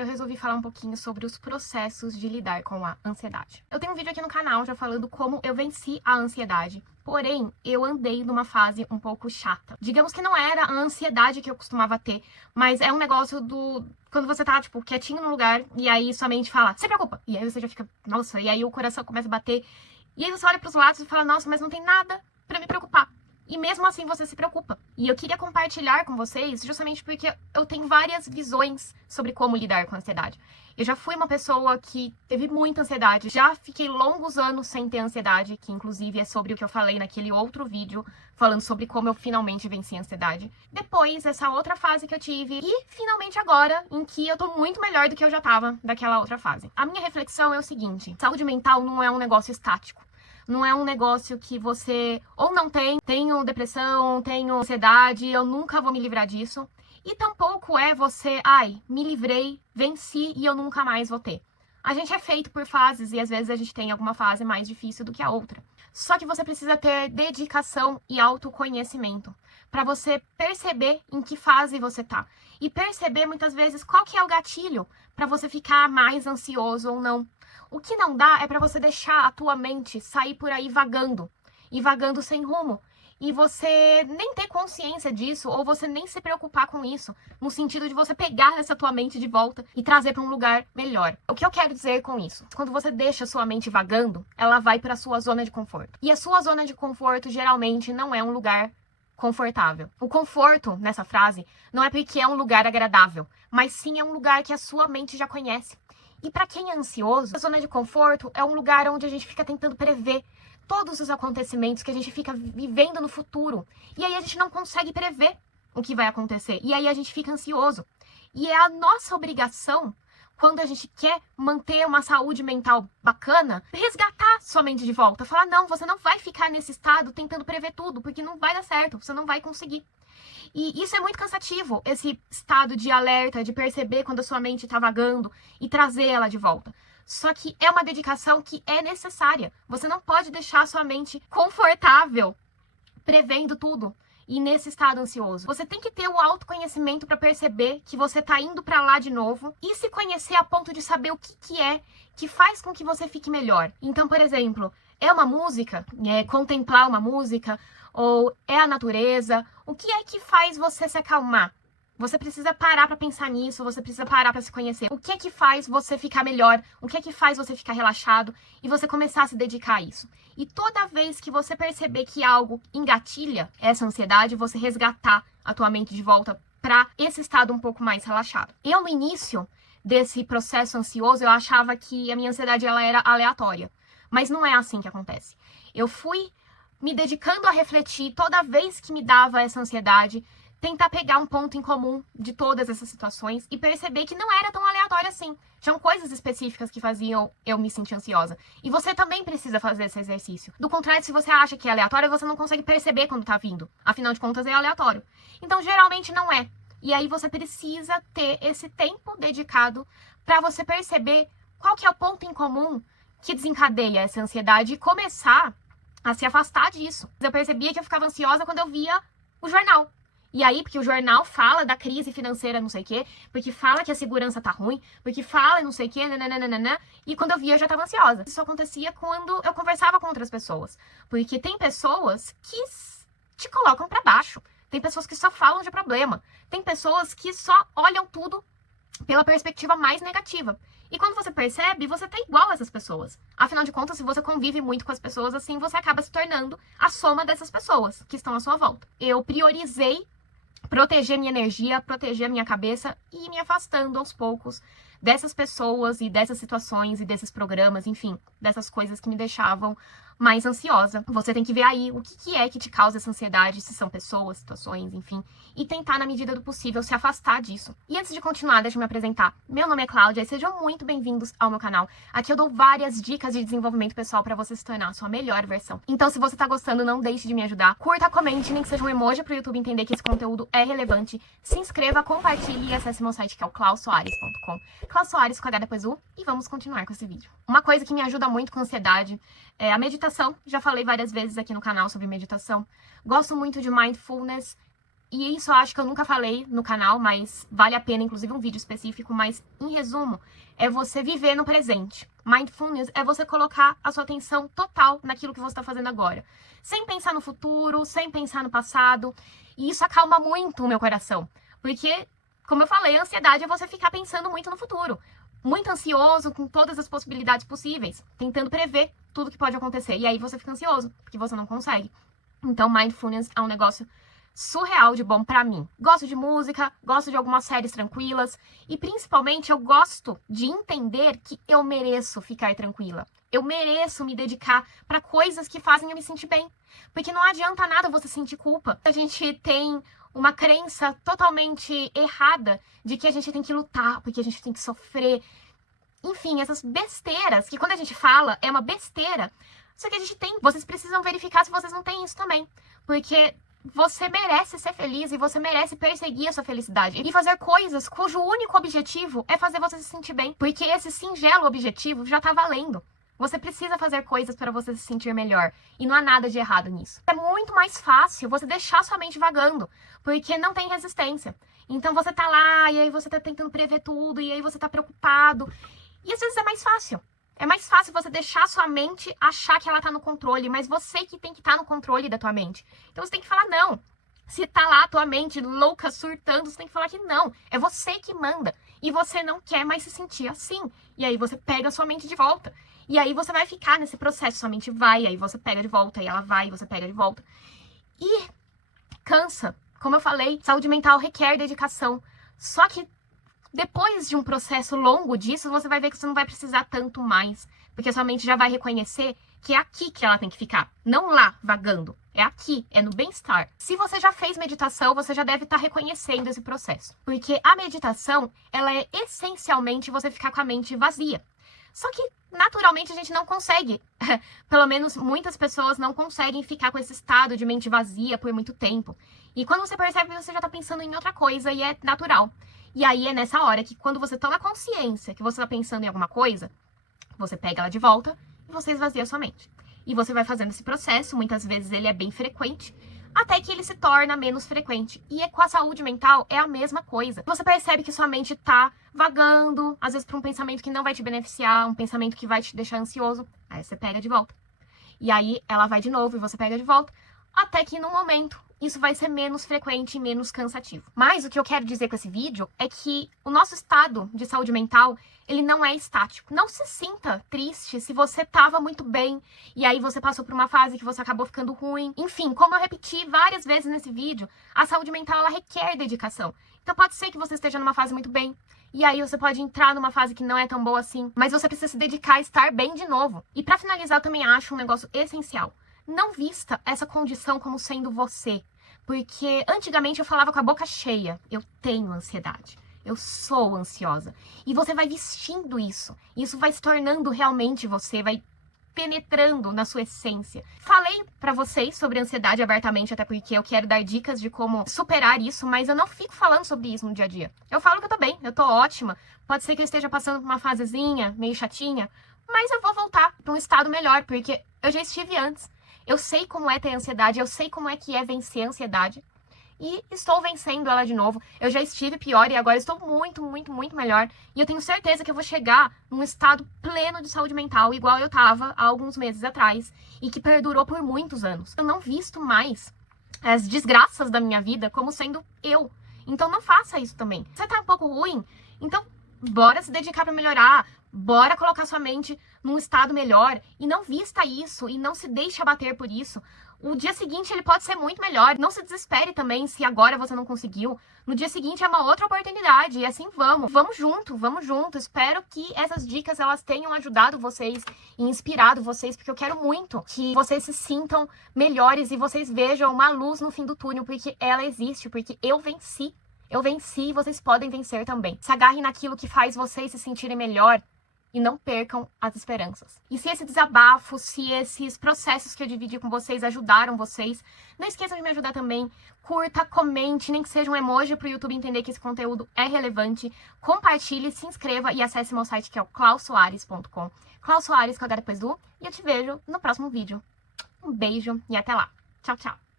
eu resolvi falar um pouquinho sobre os processos de lidar com a ansiedade. Eu tenho um vídeo aqui no canal já falando como eu venci a ansiedade, porém, eu andei numa fase um pouco chata. Digamos que não era a ansiedade que eu costumava ter, mas é um negócio do... Quando você tá, tipo, quietinho no lugar, e aí sua mente fala, se preocupa! E aí você já fica, nossa, e aí o coração começa a bater, e aí você olha pros lados e fala, nossa, mas não tem nada pra me preocupar. E mesmo assim você se preocupa. E eu queria compartilhar com vocês justamente porque eu tenho várias visões sobre como lidar com a ansiedade. Eu já fui uma pessoa que teve muita ansiedade, já fiquei longos anos sem ter ansiedade, que inclusive é sobre o que eu falei naquele outro vídeo, falando sobre como eu finalmente venci a ansiedade. Depois, essa outra fase que eu tive, e finalmente agora, em que eu tô muito melhor do que eu já tava daquela outra fase. A minha reflexão é o seguinte, saúde mental não é um negócio estático. Não é um negócio que você ou não tenho depressão, tenho ansiedade, eu nunca vou me livrar disso. E tampouco é você, ai, me livrei, venci e eu nunca mais vou ter. A gente é feito por fases e às vezes a gente tem alguma fase mais difícil do que a outra. Só que você precisa ter dedicação e autoconhecimento para você perceber em que fase você tá. E perceber muitas vezes qual que é o gatilho para você ficar mais ansioso ou não. O que não dá é para você deixar a tua mente sair por aí vagando, e vagando sem rumo. E você nem ter consciência disso, ou você nem se preocupar com isso, no sentido de você pegar essa tua mente de volta e trazer para um lugar melhor. O que eu quero dizer com isso? Quando você deixa a sua mente vagando, ela vai para a sua zona de conforto. E a sua zona de conforto geralmente não é um lugar confortável. O conforto, nessa frase, não é porque é um lugar agradável, mas sim é um lugar que a sua mente já conhece. E para quem é ansioso, a zona de conforto é um lugar onde a gente fica tentando prever todos os acontecimentos que a gente fica vivendo no futuro. E aí a gente não consegue prever o que vai acontecer. E aí a gente fica ansioso. E é a nossa obrigação, quando a gente quer manter uma saúde mental bacana, resgatar sua mente de volta. Falar, não, você não vai ficar nesse estado tentando prever tudo, porque não vai dar certo, você não vai conseguir. E isso é muito cansativo, esse estado de alerta, de perceber quando a sua mente está vagando e trazer ela de volta. Só que é uma dedicação que é necessária. Você não pode deixar a sua mente confortável, prevendo tudo e nesse estado ansioso. Você tem que ter o autoconhecimento para perceber que você tá indo para lá de novo e se conhecer a ponto de saber o que é que faz com que você fique melhor. Então, por exemplo, é uma música, contemplar uma música, ou é a natureza, o que é que faz você se acalmar? Você precisa parar para pensar nisso, você precisa parar para se conhecer. O que é que faz você ficar melhor? O que é que faz você ficar relaxado? E você começar a se dedicar a isso. E toda vez que você perceber que algo engatilha essa ansiedade, você resgatar a tua mente de volta para esse estado um pouco mais relaxado. Eu, no início desse processo ansioso, eu achava que a minha ansiedade ela era aleatória. Mas não é assim que acontece. Eu fui me dedicando a refletir toda vez que me dava essa ansiedade, tentar pegar um ponto em comum de todas essas situações e perceber que não era tão aleatório assim. Tinham coisas específicas que faziam eu me sentir ansiosa. E você também precisa fazer esse exercício. Do contrário, se você acha que é aleatório, você não consegue perceber quando tá vindo. Afinal de contas, é aleatório. Então, geralmente não é. E aí você precisa ter esse tempo dedicado para você perceber qual que é o ponto em comum que desencadeia essa ansiedade e começar a se afastar disso. Eu percebia que eu ficava ansiosa quando eu via o jornal. E aí, porque o jornal fala da crise financeira, não sei o quê, porque fala que a segurança tá ruim, porque fala não sei o quê, nananana, e quando eu via eu já tava ansiosa. Isso acontecia quando eu conversava com outras pessoas. Porque tem pessoas que te colocam pra baixo. Tem pessoas que só falam de problema. Tem pessoas que só olham tudo pela perspectiva mais negativa. E quando você percebe, você tá igual a essas pessoas. Afinal de contas, se você convive muito com as pessoas assim, você acaba se tornando a soma dessas pessoas que estão à sua volta. Eu priorizei proteger minha energia, proteger a minha cabeça e ir me afastando aos poucos dessas pessoas e dessas situações e desses programas, enfim, dessas coisas que me deixavam mais ansiosa. Você tem que ver aí o que é que te causa essa ansiedade, se são pessoas, situações, enfim, e tentar, na medida do possível, se afastar disso. E antes de continuar, deixa eu me apresentar. Meu nome é Cláudia e sejam muito bem-vindos ao meu canal. Aqui eu dou várias dicas de desenvolvimento pessoal para você se tornar a sua melhor versão. Então, se você tá gostando, não deixe de me ajudar. Curta, comente, nem que seja um emoji pro YouTube entender que esse conteúdo é relevante. Se inscreva, compartilhe e acesse meu site que é o clausoares.com. Klaus Soares com H depois U, e vamos continuar com esse vídeo. Uma coisa que me ajuda muito com ansiedade é a meditação. Já falei várias vezes aqui no canal sobre meditação. Gosto muito de mindfulness. E isso eu acho que eu nunca falei no canal, mas vale a pena, inclusive, um vídeo específico. Mas, em resumo, é você viver no presente. Mindfulness é você colocar a sua atenção total naquilo que você está fazendo agora. Sem pensar no futuro, sem pensar no passado. E isso acalma muito o meu coração. Porque, como eu falei, a ansiedade é você ficar pensando muito no futuro. Muito ansioso com todas as possibilidades possíveis. Tentando prever tudo que pode acontecer. E aí você fica ansioso, porque você não consegue. Então, mindfulness é um negócio surreal de bom pra mim. Gosto de música, gosto de algumas séries tranquilas e principalmente eu gosto de entender que eu mereço ficar tranquila. Eu mereço me dedicar pra coisas que fazem eu me sentir bem. Porque não adianta nada você sentir culpa. A gente tem uma crença totalmente errada de que a gente tem que lutar, porque a gente tem que sofrer. Enfim, essas besteiras que quando a gente fala é uma besteira. Só que a gente tem. Vocês precisam verificar se vocês não têm isso também. Porque você merece ser feliz e você merece perseguir a sua felicidade. E fazer coisas cujo único objetivo é fazer você se sentir bem. Porque esse singelo objetivo já tá valendo. Você precisa fazer coisas para você se sentir melhor. E não há nada de errado nisso. É muito mais fácil você deixar sua mente vagando. Porque não tem resistência. Então você tá lá e aí você tá tentando prever tudo. E aí você tá preocupado. E às vezes é mais fácil. É mais fácil você deixar sua mente achar que ela tá no controle, mas você que tem que estar no controle da tua mente. Então você tem que falar não. Se tá lá a tua mente louca, surtando, você tem que falar que não. É você que manda. E você não quer mais se sentir assim. E aí você pega a sua mente de volta. E aí você vai ficar nesse processo. Sua mente vai, aí você pega de volta, aí ela vai, e você pega de volta. E cansa. Como eu falei, saúde mental requer dedicação. Só que depois de um processo longo disso, você vai ver que você não vai precisar tanto mais. Porque sua mente já vai reconhecer que é aqui que ela tem que ficar. Não lá, vagando. É aqui, é no bem-estar. Se você já fez meditação, você já deve estar reconhecendo esse processo. Porque a meditação, ela é essencialmente você ficar com a mente vazia. Só que, naturalmente, a gente não consegue. Pelo menos, muitas pessoas não conseguem ficar com esse estado de mente vazia por muito tempo. E quando você percebe, você já está pensando em outra coisa e é natural. E aí é nessa hora que quando você toma consciência que você está pensando em alguma coisa, você pega ela de volta e você esvazia a sua mente. E você vai fazendo esse processo, muitas vezes ele é bem frequente, até que ele se torna menos frequente. E com a saúde mental é a mesma coisa. Você percebe que sua mente tá vagando, às vezes para um pensamento que não vai te beneficiar, um pensamento que vai te deixar ansioso, aí você pega de volta. E aí ela vai de novo e você pega de volta, até que no momento isso vai ser menos frequente e menos cansativo. Mas o que eu quero dizer com esse vídeo é que o nosso estado de saúde mental, ele não é estático. Não se sinta triste se você estava muito bem e aí você passou por uma fase que você acabou ficando ruim. Enfim, como eu repeti várias vezes nesse vídeo, a saúde mental ela requer dedicação. Então pode ser que você esteja numa fase muito bem, e aí você pode entrar numa fase que não é tão boa assim, mas você precisa se dedicar a estar bem de novo. E para finalizar, eu também acho um negócio essencial. Não vista essa condição como sendo você. Porque antigamente eu falava com a boca cheia. Eu tenho ansiedade. Eu sou ansiosa. E você vai vestindo isso. Isso vai se tornando realmente você. Vai penetrando na sua essência. Falei pra vocês sobre ansiedade abertamente, até porque eu quero dar dicas de como superar isso, mas eu não fico falando sobre isso no dia a dia. Eu falo que eu tô bem, eu tô ótima. Pode ser que eu esteja passando por uma fasezinha meio chatinha, mas eu vou voltar pra um estado melhor, porque eu já estive antes. Eu sei como é ter ansiedade, eu sei como é que é vencer a ansiedade. E estou vencendo ela de novo. Eu já estive pior e agora estou muito, muito, muito melhor. E eu tenho certeza que eu vou chegar num estado pleno de saúde mental, igual eu estava há alguns meses atrás. E que perdurou por muitos anos. Eu não visto mais as desgraças da minha vida como sendo eu. Então não faça isso também. Você tá um pouco ruim? Então bora se dedicar para melhorar. Bora colocar sua mente num estado melhor e não vista isso e não se deixe abater por isso. O dia seguinte ele pode ser muito melhor. Não se desespere também se agora você não conseguiu. No dia seguinte é uma outra oportunidade e assim vamos. Vamos junto, vamos junto. Espero que essas dicas elas tenham ajudado vocês e inspirado vocês, porque eu quero muito que vocês se sintam melhores e vocês vejam uma luz no fim do túnel, porque ela existe, porque eu venci. Eu venci e vocês podem vencer também. Se agarrem naquilo que faz vocês se sentirem melhor. E não percam as esperanças. E se esse desabafo, se esses processos que eu dividi com vocês ajudaram vocês, não esqueçam de me ajudar também. Curta, comente, nem que seja um emoji para o YouTube entender que esse conteúdo é relevante. Compartilhe, se inscreva e acesse meu site que é o clausoares.com. Klaus Soares com H depois do. E eu te vejo no próximo vídeo. Um beijo e até lá. Tchau, tchau.